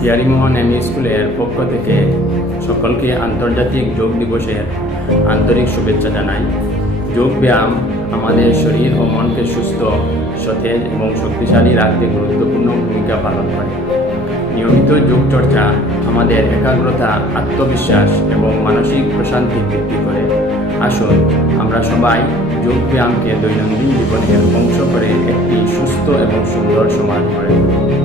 বিহারীমোহন ME স্কুলের পক্ষ থেকে সকলকে আন্তর্জাতিক যোগ দিবসের আন্তরিক শুভেচ্ছা জানাই। যোগ ব্যায়াম আমাদের শরীর ও মনকে সুস্থ, সতেজ এবং শক্তিশালী রাখতে গুরুত্বপূর্ণ ভূমিকা পালন করে। নিয়মিত যোগ চর্চা আমাদের একাগ্রতা, আত্মবিশ্বাস এবং মানসিক প্রশান্তি বৃদ্ধি করে। আসুন আমরা সবাই যোগ ব্যায়ামকে দৈনন্দিন জীবনের অংশ করে একটি সুস্থ এবং সুন্দর সমাজ গড়ে তুলি।